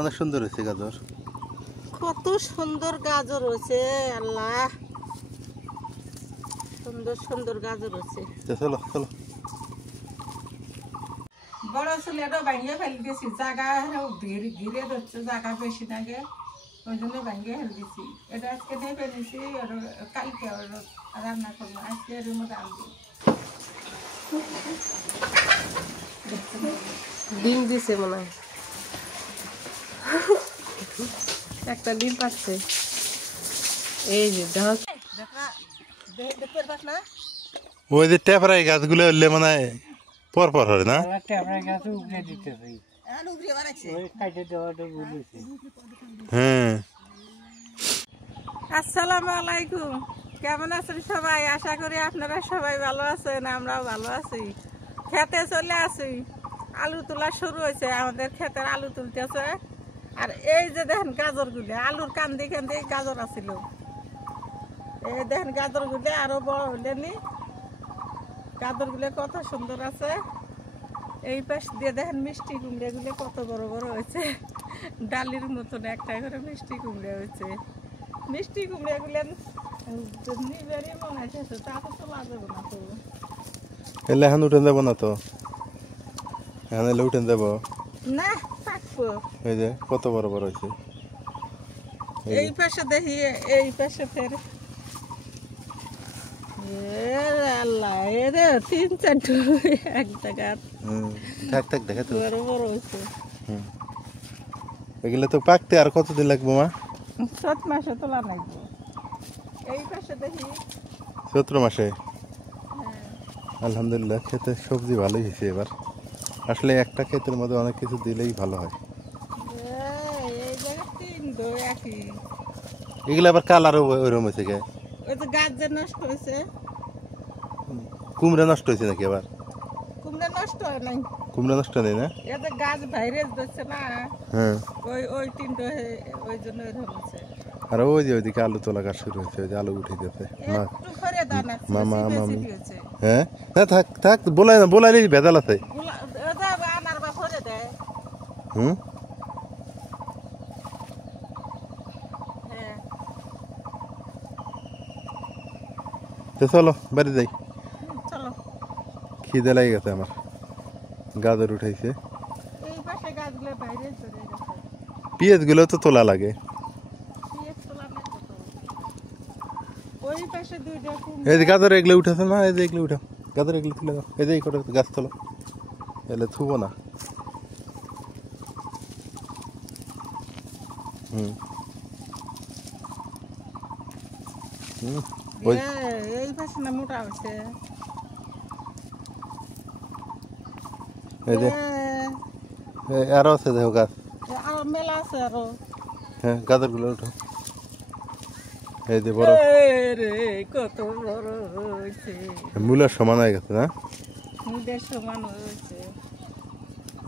অনেক সুন্দর হয়েছে গাজর। কত সুন্দর গাজর হয়েছে আল্লাহ, সুন্দর সুন্দর গাজর হয়েছে। চলো চলো। বড় ছেলেটা ভাঙিয়ে ফেলে দিয়েছি, জায়গা ঘিরে ধরছে, জায়গা বেশি নাগে, ওই জন্য ভাঙিয়ে ফেলে দিয়েছি। এটা আজকে নিয়ে ফেলেছি, কালকে রান্না করবো, আজকে এর মধ্যে আনবো। ডিম দিছে মনে হয়, একটা ডিম পাচ্ছে। এই যে ওই যে টেপরাই গাছগুলো হলে মানে পর পর হয় না? হ্যাঁ। আসসালামু আলাইকুম, কেমন আছেন সবাই? আশা করি আপনারা সবাই ভালো আছেন, আমরাও ভালো আছি। খেতে চলে আসি, আলু তোলা শুরু হয়েছে, আমাদের ক্ষেতের আলু তুলতেছে। আর এই যে দেখেন গাজরগুলো, আলুর কান্দি কান্দি গাজর আছিল, এই দেখেন গাজরগুলো আরো বড় হলেনি, গাজরগুলো কত সুন্দর আছে। এই পাশ দিয়ে দেখেন মিষ্টি কুমড়াগুলো কত বড় বড় হয়েছে, ডালির মতন একটা করে মিষ্টি কুমড়া হয়েছে। মিষ্টি কুমড়াগুলো নিবারই মনে হচ্ছে, তা তো তোলা যাবে না তো। এলে এখন উঠে যাবো না তো, এখন এলে উঠে যাবো না, থাকবো। এই যে কত বড় বড় হয়েছে। এই পাশে দেখি, এই পাশে ফের আল্লাহ, এর 3-4 এক জায়গা থাক থাক দেখা তো বড় বড় হয়েছে। এগুলো তো পাকতে আর কতদিন লাগবো মা? 7 মাসে তোলা লাগবে। এই পাশে দেখি 17 মাসে। আলহামদুলিল্লাহ, খেতে সবজি ভালোই হয়েছে এবার। আসলে একটা ক্ষেতের মধ্যে অনেক কিছু দিলেই ভালো হয়। এই জায়গা 3 একই। এগুলো আবার কালারও ওইরকম হয়েছে কে? ওই তো গাছ যে নষ্ট হয়েছে। কুমড়া নষ্ট হয়েছে নাকি আবার? কুমড়া নষ্ট হয় নাই, কুমড়া নষ্ট নেই না? এতে গাছ ভাইরাস ধরছে না। হ্যাঁ, ওই 3 ওই জন্য এরকম হচ্ছে। আর ওই যে ওইদিকে আলু তোলা কাজ শুরু হয়েছে, ওই যে আলু উঠে গেছে। একটু করে দাও না, মামা বেশি মামি। হয়েছে। হ্যাঁ হ্যাঁ, থাক থাক, বলাই না, বলাইলে ভেজাল আছে। আনার বা করে দেয়। হুম, হ্যাঁ, তো চলো বাড়ি যাই, চলো। খিদে লাগে গেছে আমার। গাজর উঠাইছে, এই পাশে গাছগুলো বাইরে চলে গেছে। পেঁয়াজ গুলো তো তোলা লাগে। পেঁয়াজ তোলা নাই কত। ওই পাশে 2টা এই যে গাজর এগুলো উঠেছে না, এই যে এগুলো উঠাও, গাজর এগুলো তুলে দাও। এই যে এই কটা গাছ তোলো, এলে থুবো না। হুম হুম, ওই এই পাশে না মোটা হচ্ছে। এই যে আরো আছে দেখো গাছ। আর মেলা আছে আরো। হ্যাঁ, গাজর গুলো উঠাও। এই যে বড় রে, কত বড় হয়েছে, মূলার সমান হয়ে গেছে না? মুদের সমান হয়েছে।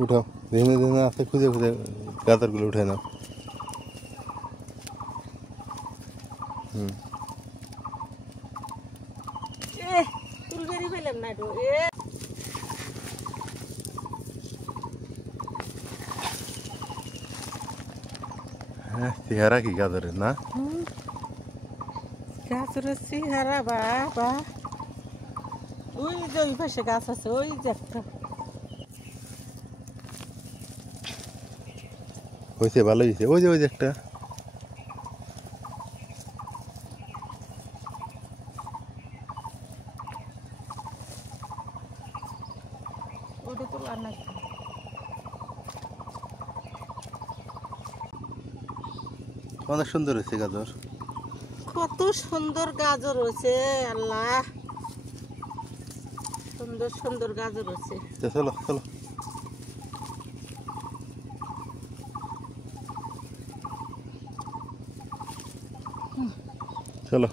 উঠাও, ধীমে ধীমে আছে, খুঁজে খুঁজে গাজর গুলো উঠে নাও। হুম, তুলবেরি পেলাম না তো। হ্যাঁ, চেহারা কি গাজরের না? গাছের চেহারা বাবা, ওই যে ওই পাশে গাছ আছে, ওই যে একটা। হয়েছে, ভালো হয়েছে। ওই যে ওই যে একটা। ওটা তো রান্না অনেক সুন্দর হয়েছে গাজর। কত সুন্দর গাজর হয়েছে আল্লাহ, সুন্দর সুন্দর গাজর হয়েছে। তো চলো চলো। চলো,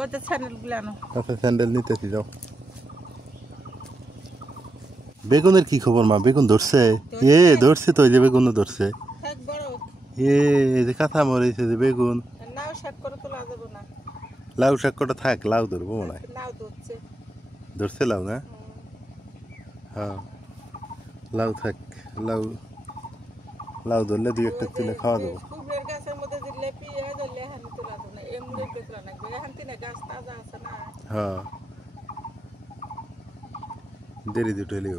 ওটা চ্যানেল গুলো আনো। আচ্ছা, স্যান্ডেল নিতেছি, যাও। বেগুনের কি খবর মা? বেগুন ধরছে? এ ধরছে তো, ওই যে বেগুনও ধরছে। থাক বড় এই যে কাঁথা মরেছে, যে বেগুন। নাও, শাক করে তোলা যাবে না। লাউ শাক কটা থাক, লাউ ধরবো মনে হয়। নাও ধরছে। ধরছে লাউ না? হ্যাঁ, লাউ থাক, লাউ লাউ ধরলে দুই একটা তুলে খাওয়া দেবো। কুমড়ের গাছের মধ্যে দিলে পিয়ে ধরলে হানি তোলা তো না এমনি তোলা লাগবে হান্তি না গাছ তাজা আছে না। হ্যাঁ দেরি দুটো এলি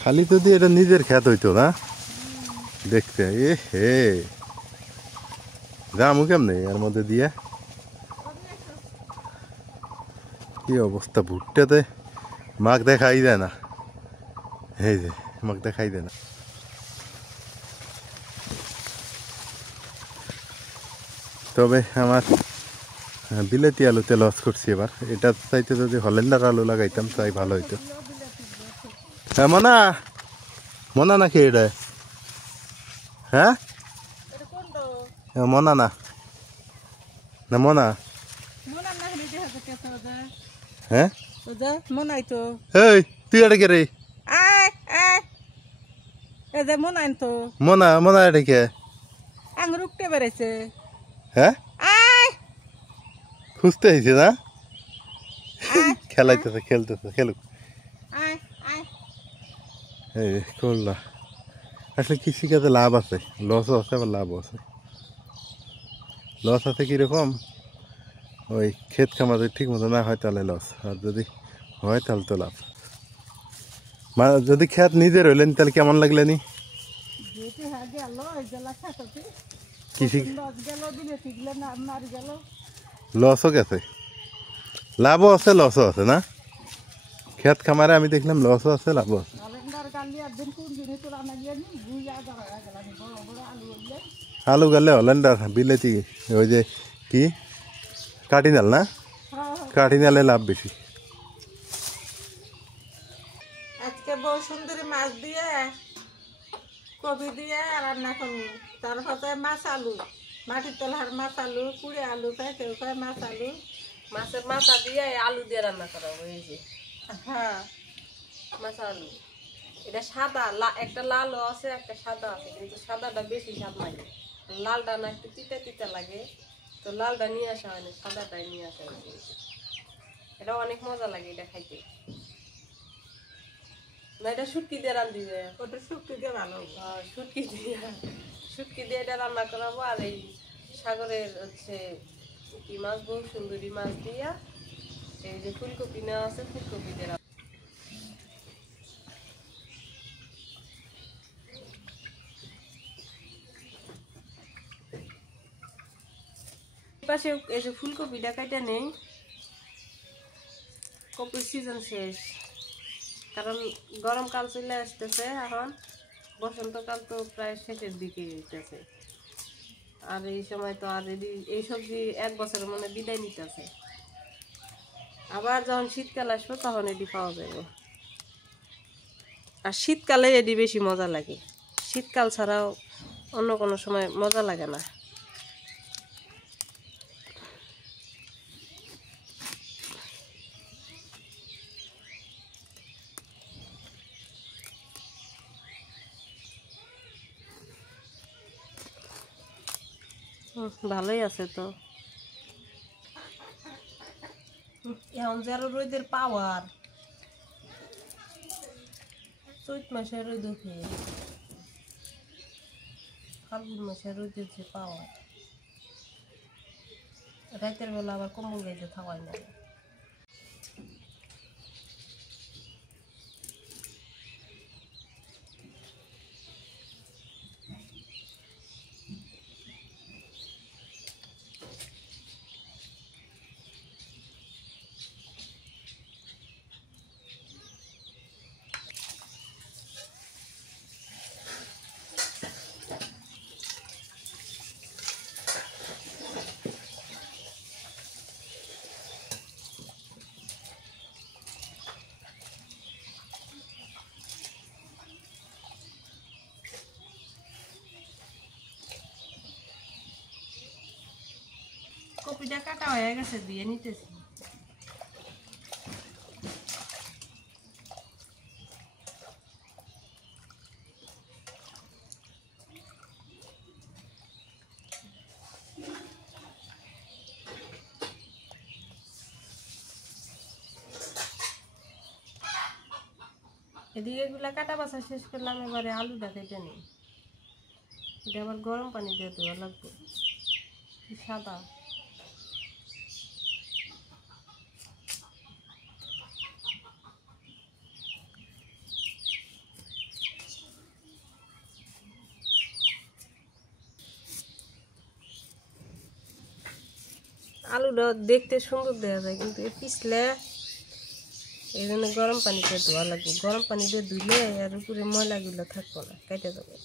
খালি যদি এটা নিজের খ্যাত হইতো না দেখতে এ হে যামু কেমনে এর মধ্যে দিয়ে কি অবস্থা ভুট্টাতে মাখ দেখাই যায় না এই যে মাখ দেখাই দেয় না তবে আমার বিলেতি আলুতে লস করছি এবার এটা চাইতে যদি হল্যান্ডার আলু লাগাইতাম তাই ভালো হইতো হ্যাঁ মনা মনা নাকি এটা হ্যাঁ মনা না না মনা হ্যাঁ মনাই তো এই তুই এটা কে রে আয় আয় এই যে মনাই তো মনা মনা এটা কে আঙুর উঠতে বেড়েছে হ্যাঁ আয় খুঁজতে হয়েছে না খেলাইতেছে খেলতেছে খেলুক আয় আয় এই করলা আসলে কৃষিকাজে লাভ আছে লসও আছে আবার লাভও আছে লস আছে কীরকম ওই ক্ষেত খামারে ঠিক মতো না হয় তাহলে লস আর যদি হয় তাহলে তো লাভ যদি ক্ষেত নিজের হইলেন তাহলে কেমন লাগলেনি কৃষি লসও গেছে লাভও আছে লসও আছে না ক্ষেত খামারে আমি দেখলাম লসও আছে লাভও আছে আলু গালে হল্যান্ডার বিলেতি ওই যে কি কাটিনাল না কাটিনালে লাভ বেশি আজকে বউ সুন্দরী মাছ দিয়ে কবি দিয়ে রান্না করবো তারপরে মাছ আলু মাটির তলার মাছ আলু কুড়ে আলু খায় কেউ খায় মাছ আলু মাছের মাথা দিয়ে আলু দিয়ে রান্না করা হয়েছে হ্যাঁ মাছ আলু এটা সাদা একটা লালও আছে একটা সাদা আছে কিন্তু সাদাটা বেশি স্বাদ লাগে লালটা না একটু তিতা তিতা লাগে তো লালটা নিয়ে আসা হয়নি সাদাটাই নিয়ে আসা হয়েছে এটা অনেক মজা লাগে এটা খাইতে না এটা শুটকি দিয়ে রান্ধিবে ওটা শুক্তি দিয়ে ভালো শুটকি দিয়ে এটা রান্না করাবো আর এই সাগরের হচ্ছে কি মাছ বহু সুন্দরী মাছ দিয়া এই যে ফুলকপি নেওয়া আছে ফুলকপি দিয়ে পাশে এই যে ফুলকপিটা কাটা নেই কপির সিজন শেষ কারণ গরমকাল চলে আসতেছে এখন বসন্তকাল তো প্রায় শেষের দিকে হইতেছে আর এই সময় তো আর এই সবজি এক বছরের মনে বিদায় নিতেছে আবার যখন শীতকাল আসবে তখন এটি পাওয়া যাবে আর শীতকালে এটি বেশি মজা লাগে শীতকাল ছাড়াও অন্য কোনো সময় মজা লাগে না ভালোই আছে তো এখন যারা রোদের পাওয়ার চৈত মাসে রোদ উঠে ফাল্গুন মাসে রোদের যে পাওয়ার রাতের বেলা আবার কম্বল গাইতে থাকায় না কপিটা কাটা হয়ে গেছে দিয়ে নিতেছি এদিকে এগুলা কাটা বাছা শেষ করলাম, এবারে আলুটা কেটে নিই। এটা আবার গরম পানি দিয়ে দেওয়া লাগবে। সাদা আলুটা দেখতে সুন্দর দেখা যায়, কিন্তু পিছলে এই জন্য গরম পানি দিয়ে ধোয়া লাগবে। গরম পানি দিয়ে ধুলে এর উপরে ময়লাগুলো থাকবো না, কেটে যাবে।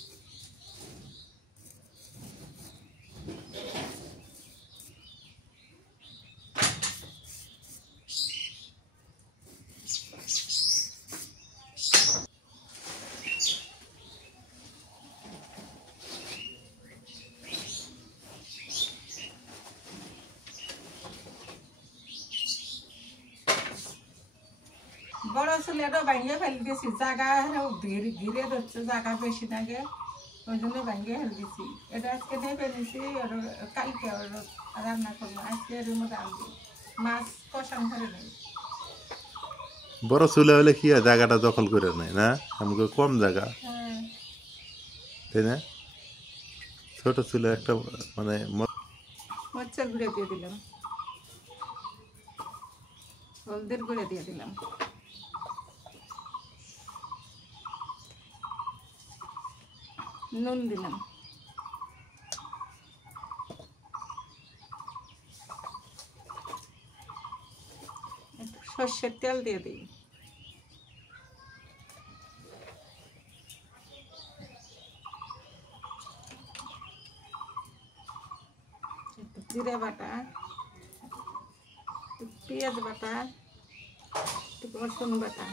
বড় ছেলেটা ভাঙিয়ে ফেলে দিয়েছি, জায়গা ঘিরে ঘিরে ধরছে, জায়গা বেশি লাগে, ওই জন্য ভাঙিয়ে ফেলে দিয়েছি। এটা আজকে নিয়ে ফেলেছি, কালকে রান্না করবো। আজকে এর মধ্যে আনবি মাছ কষান করে নেই। বড় চুলে হলে কি হয়, জায়গাটা দখল করে নেয় না, আমাকে কম জায়গা, হ্যাঁ, তাই না? ছোট চুলে একটা মানে মরচার গুঁড়ে দিয়ে দিলাম, হলদের গুঁড়ে দিয়ে দিলাম, নুন দিলাম, একটু সর্ষের তেল দিয়ে দিই, একটু জিরে বাটা, একটু পেঁয়াজ বাটা, একটু রসুন বাটা,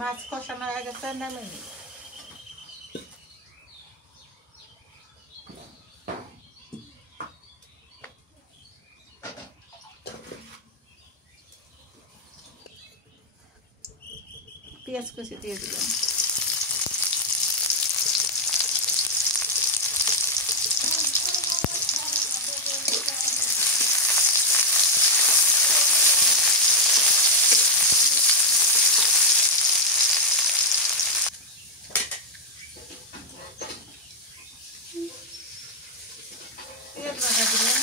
মাছ কষানো হয়ে গেছে, নামে নিই। পেঁয়াজ কুচি দিয়ে দিলাম, পেঁয়াজ বাটা দিলাম,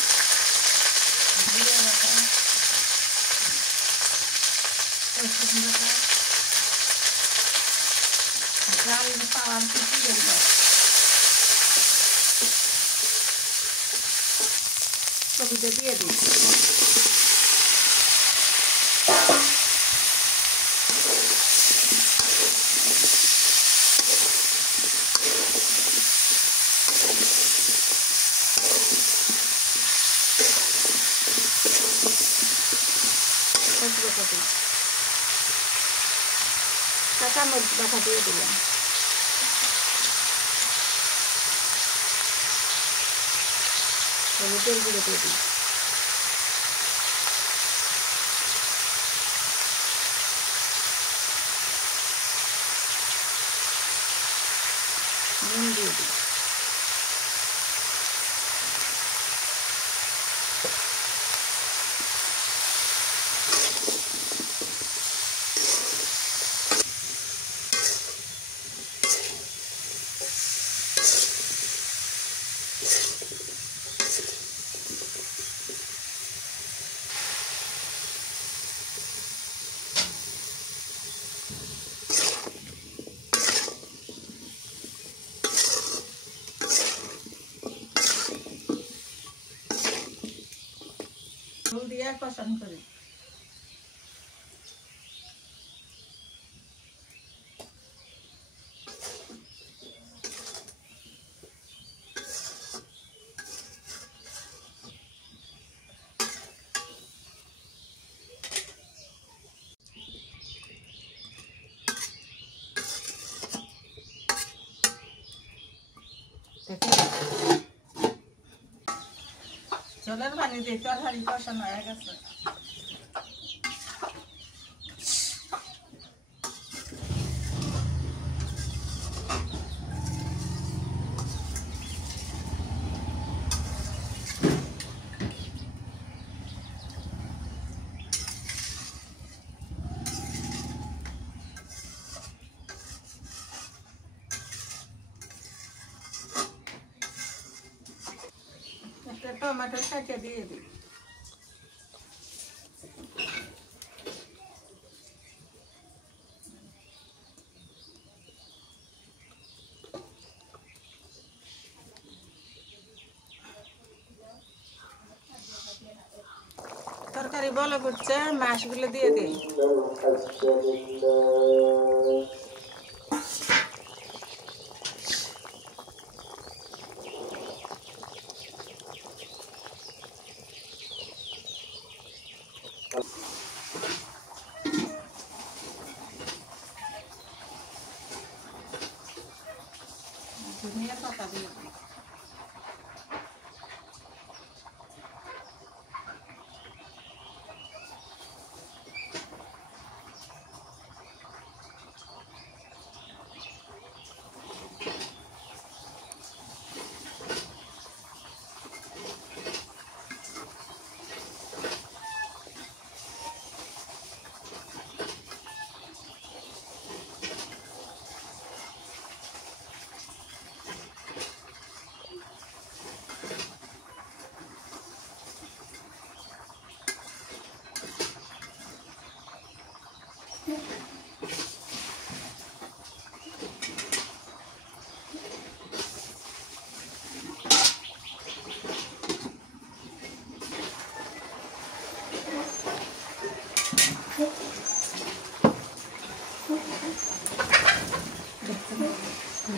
জিরে বাটা, রসুন বাটা, জাল পাওয়ার কিছু দেব, ছবিটা দিয়ে দিই। কাঁচামরিচ বাটা দিয়ে দিলাম, হলুদের গুঁড়ো দিয়ে দিই, নুন দিয়ে দিই, ফুল দিয়ে কষান করি। জলের পানি দিয়ে তরকারি কষানো হয়ে গেছে। একটা টমেটো কাটে দিয়ে দিই। তরকারি বলে করছে, মাছগুলো দিয়ে দিই। ধনিয়া পাতা দিয়ে দিই।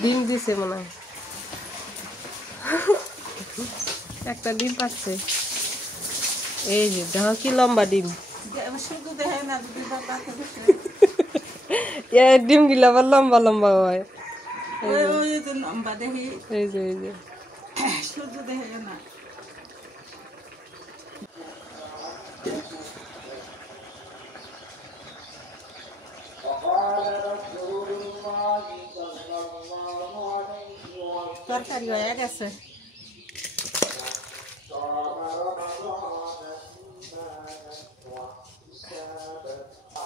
ডিম দিছে মনে হয়, একটা ডিম পাচ্ছে। এই যে দেখো কি লম্বা ডিম। শুধু দেখে না, যদি বাবাকে দেখে। ডিম গুলো আবার লম্বা লম্বা হয়। ওই যে লম্বা দেখি, এই যে শুধু দেখে না। তরকারি হয়ে গেছে।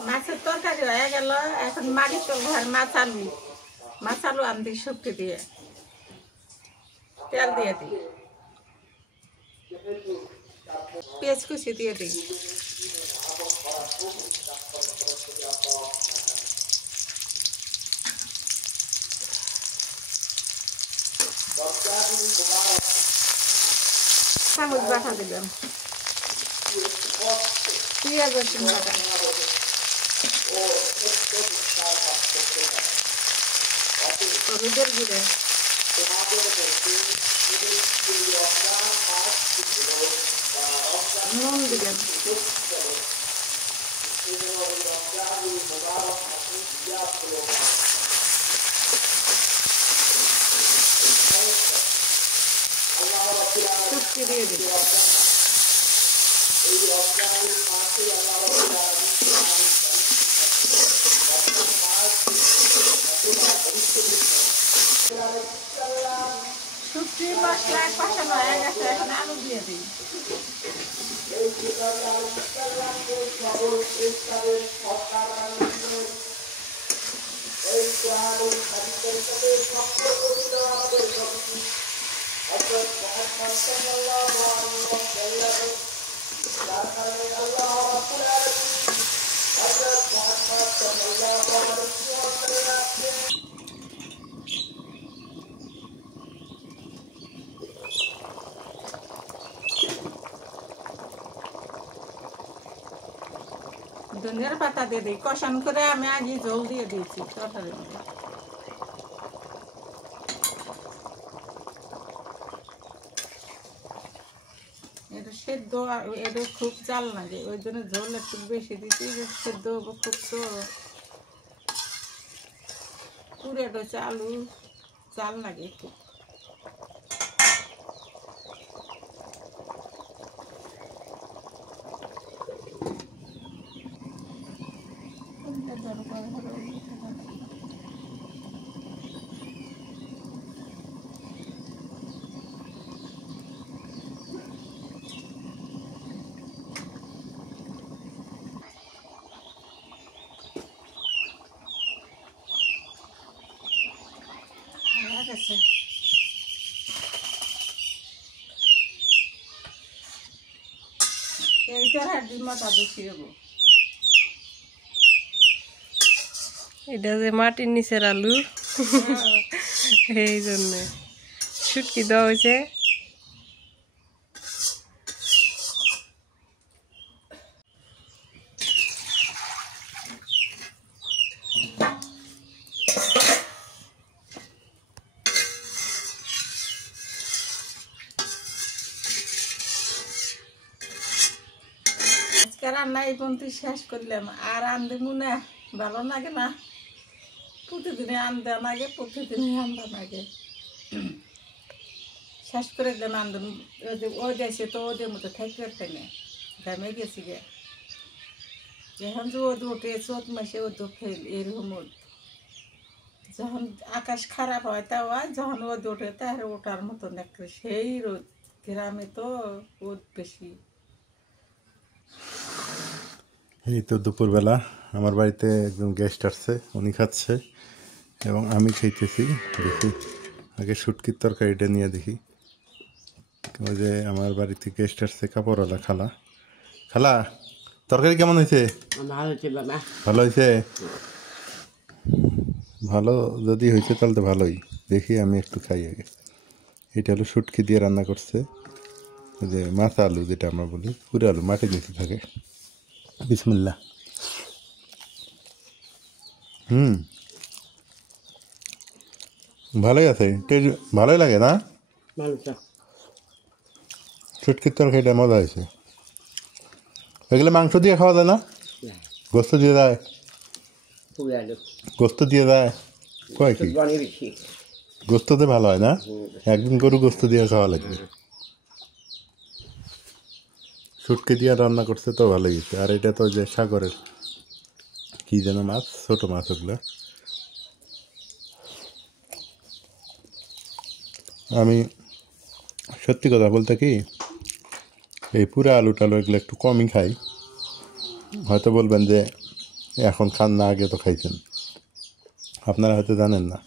মাছের তরকারি হয়ে গেল। এখন মাটি তো ঘর মাছ আলু আনতে শুক্তি দিয়ে তেল দিয়ে দিই, পেঁয়াজ কুচি দিয়ে দিই। চামচ বাটা দিলাম, পেঁয়াজ রসুন বাটা, হলুদের গুঁড়ো, নুন দিলাম, শুটকি দিয়ে দিলাম। শুটকি মশলায় কষানো হয়ে গেছে, এখন আলু দিয়ে দিই। ধনিয়ার পাতা দিয়ে দিই, কষান করে আমি আগে জল দিয়ে দিয়েছি তরকারির মধ্যে। এটা সেদ্ধ, এটা খুব জাল লাগে, ওই জন্য ঝোল একটু বেশি দিচ্ছি, সেদ্ধ হবো খুব। তো পুরেট হচ্ছে আলু, জাল লাগে খুব। এইটার হাড্ডির মাথা বেশি হবো। এটা যে মাটির নিচের আলু, এই জন্য শুটকি দেওয়া হয়েছে। আজকে রান্না এই পর্যন্ত শেষ করলাম, আর আনতে মনে ভালো লাগে না। প্রতিদিনে আনতে লাগে, প্রতিদিনই আনতে লাগে। শেষ করে দিলাম আনতে, ওই যাইছে তো ওদের মতো থাকতে পারতাম না, ঘামে গেছি গে। যখন যে ওদ ওঠে চোট মাসে ওদ ফেল, এরকম ওদ। যখন আকাশ খারাপ হয় তা হয়, যখন ওদ ওঠে তার ওঠার মতন একটা সেই রোদ। গ্রামে তো রোদ বেশি। এই তো দুপুরবেলা আমার বাড়িতে একজন গেস্ট আসছে, উনি খাচ্ছে এবং আমি খাইতেছি। দেখি আগে শুটকির তরকারিটা নিয়ে দেখি। ওই যে আমার বাড়িতে গেস্ট আসছে, কাপড়ওয়ালা খালা। খালা, তরকারি কেমন হয়েছে? ভালো হচ্ছে বাবা। ভালো হয়েছে? ভালো যদি হয়েছে তাহলে তো ভালোই। দেখি আমি একটু খাই আগে। এটা হলো শুটকি দিয়ে রান্না করছে, ওই যে মাথা আলু যেটা আমরা বলি, পুরো আলু মাটির নিচে থাকে। বিসমিল্লাহ। ভালোই আছে, ভালোই লাগে না? ভালো তো। শুটকির তরকারিটা মজা হয়েছে। এগুলো মাংস দিয়ে খাওয়া যায় না? গোস্ত দিয়ে দেয়? পুরো আলু গোস্ত দিয়ে দেয় কয় কি? বনে বেশি। গোস্ততে ভালো হয় না? একদিন গরু গোস্ত দিয়ে খাওয়া লাগবে। শুটকি দিয়ে রান্না করছে তো ভালো গেছে। আর এটা তো যে সাগরের কি যেন মাছ, ছোট মাছ ওগুলো। আমি সত্যি কথা বলতে কি, এই পুরো আলু টালু এগুলো একটু কমই খাই। হয়তো বলবেন যে এখন খান না, আগে তো খাইছেন। আপনারা হয়তো জানেন না,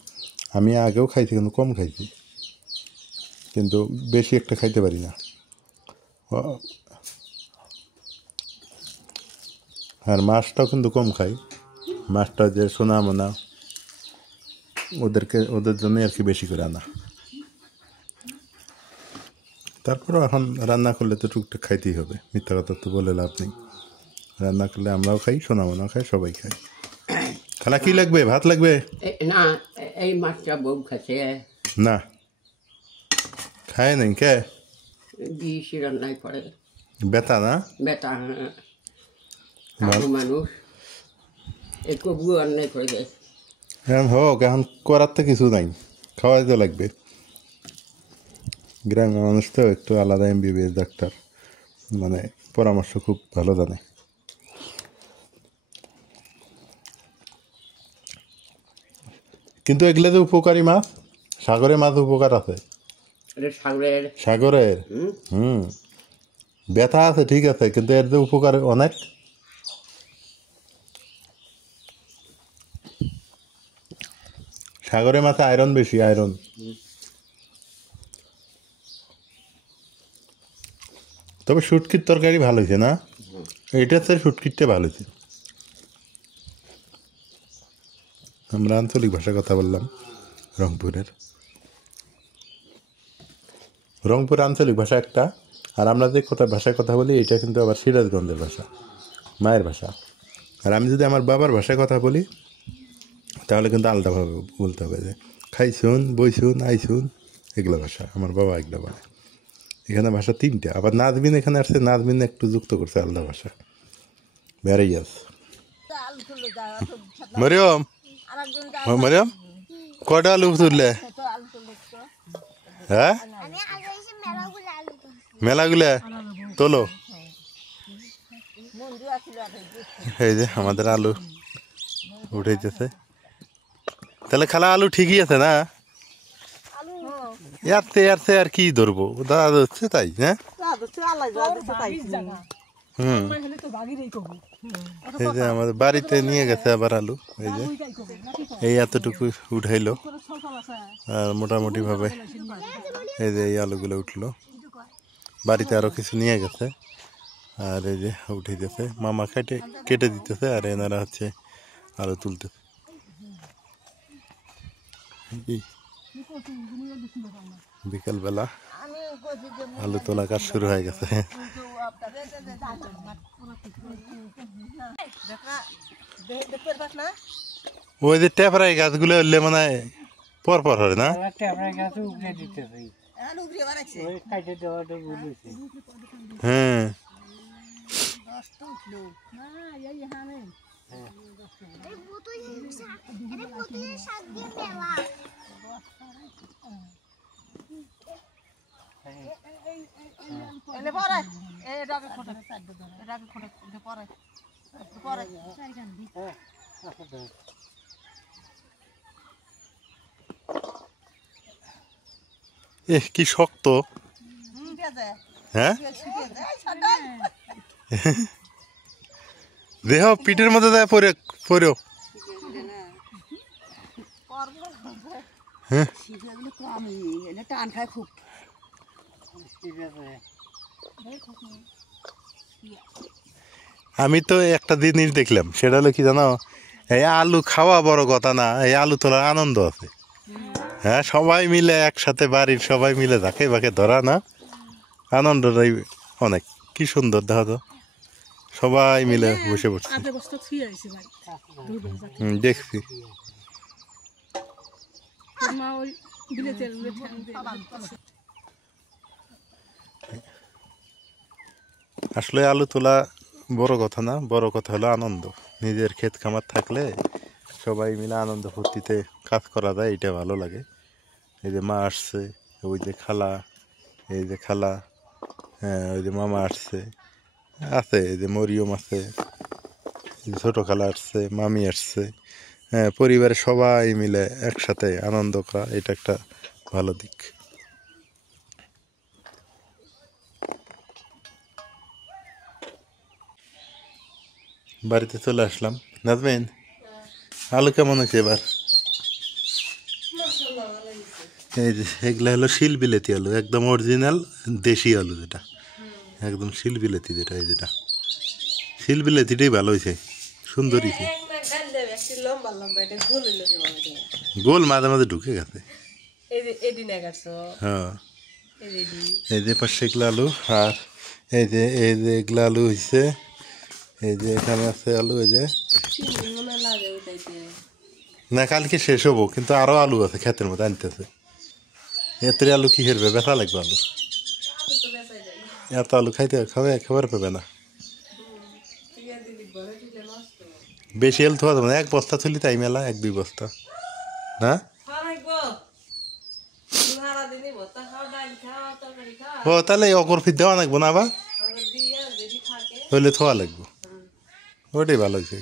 আমি আগেও খাইছি কিন্তু কম খাইছি, কিন্তু বেশি একটা খাইতে পারি না। আর মাছটাও কিন্তু কম খাই। মাছটা যে সোনা মোনা, ওদের জন্য আর কি বেশি করে আনা। তারপরেও এখন রান্না করলে তো টুকটাক খাইতেই হবে, মিথ্যা কথা তো বলে লাভ নেই। রান্না করলে আমরাও খাই, সোনা মোনাও খাই, সবাই খাই। খালা কি লাগবে? ভাত লাগবে? না, এই মাছটা বউ খাচ্ছে। না, খায় নাই কে? বিষ রান্নায় করে। বেতা না? বেটা কাবু মানুষ একটু বুয়ো রান্নায় করে দেয়। এখন হোক, এখন করার তো কিছু নাই, খাওয়াই তো লাগবে। গ্রামের মানুষ তো একটু আলাদা, এমবিবিএস ডাক্তার, মানে পরামর্শ খুব ভালো জানে। কিন্তু এগুলো যে উপকারী মাছ, সাগরের মাছ উপকার আছে। এটা সাগরের। সাগরের ব্যথা আছে ঠিক আছে, কিন্তু এর যে উপকার অনেক। সাগরের মাছে আয়রন বেশি, আয়রন। তবে শুটকির তরকারি ভালো হয়েছে না? এইটার চেয়ে শুটকিরটা ভালো হয়েছে। আমরা আঞ্চলিক ভাষায় কথা বললাম, রংপুরের। রংপুর আঞ্চলিক ভাষা একটা, আর আমরা যে ভাষায় কথা বলি এটা কিন্তু আবার সিরাজগঞ্জের ভাষা, মায়ের ভাষা। আর আমি যদি আমার বাবার ভাষায় কথা বলি তাহলে কিন্তু আলাদাভাবে বলতে হবে, যে খাইছুন, বইছুন, আইছুন, এগুলো ভাষা আমার বাবা এগুলো বলে। এখানে ভাষা তিনটা, আবার নাজমিন এখানে আসছে, নাজমিন একটু যুক্ত করছে আলাদা ভাষা, বেড়েই আছে। মরিয়ম, মরিয়ম কয়টা আলু তুললে? হ্যাঁ, মেলাগুলা তোলো। এই যে আমাদের আলু উঠেছে, তাহলে খালা আলু ঠিকই আছে না? এরতে আর কি ধরবো, দাদা হচ্ছে তাই। হ্যাঁ, হুম, এই যে আমাদের বাড়িতে নিয়ে গেছে আবার আলু, এই যে এই এতটুকু উঠাইলো, আর মোটামুটি ভাবে এই যে এই আলুগুলো উঠলো, বাড়িতে আরো কিছু নিয়ে গেছে, আর এই যে উঠে গেছে, মামা কেটে দিতেছে, আর এনারা হচ্ছে আলু তুলতেছে। বিকালবেলা আলু তোলা কাজ শুরু হয়ে গেছে। ওই যে টেপরাই গাছগুলো উঠলে মানে পর হয় না? হ্যাঁ, কি শক্ত। হ্যাঁ, দেহ পিঠের মধ্যে দেয় পরেও। হ্যাঁ, আমি তো একটা জিনিস দেখলাম, সেটা হলো কি জানো, এই আলু খাওয়া বড় কথা না, এই আলু তোলার আনন্দ আছে। হ্যাঁ, সবাই মিলে একসাথে, বাড়ির সবাই মিলে ঝাঁকে বাঁকে ধরা না, আনন্দটাই অনেক। কি সুন্দর দেখা তো, সবাই মিলে বসে পড়ছে। দেখছি আসলে আলু তোলা বড় কথা না, বড় কথা হলো আনন্দ। নিজের ক্ষেত খামার থাকলে সবাই মিলে আনন্দ ফুর্তিতে কাজ করা যায়, এটা ভালো লাগে। এই যে মা আসছে, ওই যে খালা, এই যে খালা, হ্যাঁ ওই যে মামা আসছে, আছে এই যে মরিয়ম আছে, ছোট খালা আসছে, মামি আসছে। হ্যাঁ, পরিবারের সবাই মিলে একসাথে আনন্দ করা, এটা একটা ভালো দিক। বাড়িতে চলে আসলাম। নাজমিন, আলু কেমন হয়েছে এবার? এই যে এগুলা হলো শিল বিলেতি আলু, একদম অরিজিনাল দেশি আলু, যেটা একদম শিল বিলেতি, যেটা এই যেটা শিল বিলেতিটাই ভালো হয়েছে, সুন্দর হয়েছে। গোল মাঝে মাঝে ঢুকে গেছে। হ্যাঁ, এই যে পাশে এগুলো আলু, আর এই যে এগুলো আলু হয়েছে, এই যে এখানে আছে আলু, এই যে না কালকে শেষ হবো, কিন্তু আরো আলু আছে ক্ষেতের মধ্যে আনতেছে। এত আলু কি হেরবে, বেচা লাগবে আলু, এত আলু খাবার পাবে না। বেশি আলু থোয়া যাবে না, এক বস্তা তুলি তাই মেলা, 1-2 বস্তা না। ও তাহলে অকর ফির দেওয়া লাগবো না, আবার হইলে থোয়া লাগবো, ওটাই ভালো হয়েছে।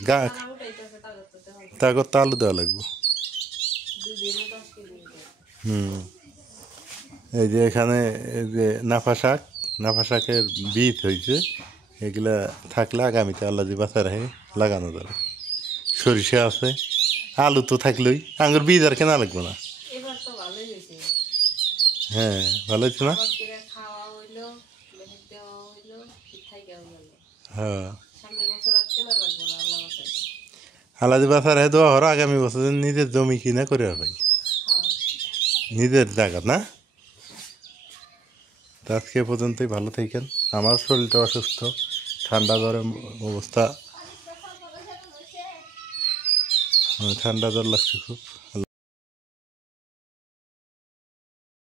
তারপর তো আলু দেওয়া লাগবো। এই যে এখানে এই যে নাফা শাকের বীজ হয়েছে, এগুলা থাকলে আগামীতে আল্লাহ যে বাঁচা রাখে লাগানো যাবে। সরিষা আছে, আলু তো থাকলেই, আঙ্গুর বীজ আর কেনা লাগবো না। হ্যাঁ, ভালো হয়েছে না? হ্যাঁ, আল্লাহ যে বাঁচা রাখে দোয়া হর, আগামী বছর নিজের জমি কিনা করে ভাই, নিজের জায়গা না। আজকে পর্যন্তই, ভালো থাকেন। আমার শরীরটা অসুস্থ, ঠান্ডা গরম অবস্থা ঠান্ডা জ্বর লাগছে খুব।